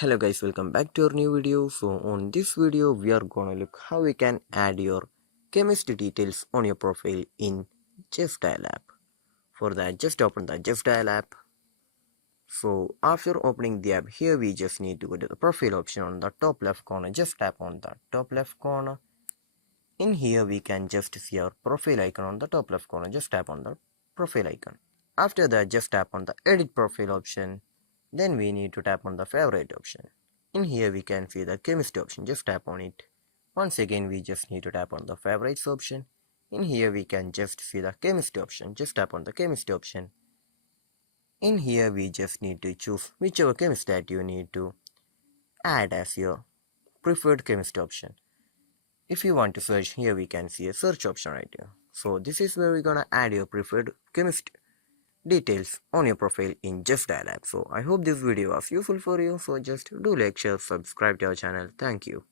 Hello guys, welcome back to our new video. So on this video we are gonna look how we can add your chemist details on your profile in Justdial app. For that, just open the Justdial app. So after opening the app, here we just need to go to the profile option on the top left corner. Just tap on the top left corner. In here we can just see our profile icon on the top left corner. Just tap on the profile icon. After that, just tap on the edit profile option. Then we need to tap on the favorite option. In here we can see the chemist option. Just tap on it. Once again we just need to tap on the favorites option. In here we can just see the chemist option. Just tap on the chemist option. In here we just need to choose whichever chemist that you need to add as your preferred chemist option. If you want to search, here we can see a search option right here. So this is where we're gonna add your preferred chemist details on your profile in Justdial app. So I hope this video was useful for you. So just do like, share, subscribe to our channel. Thank you.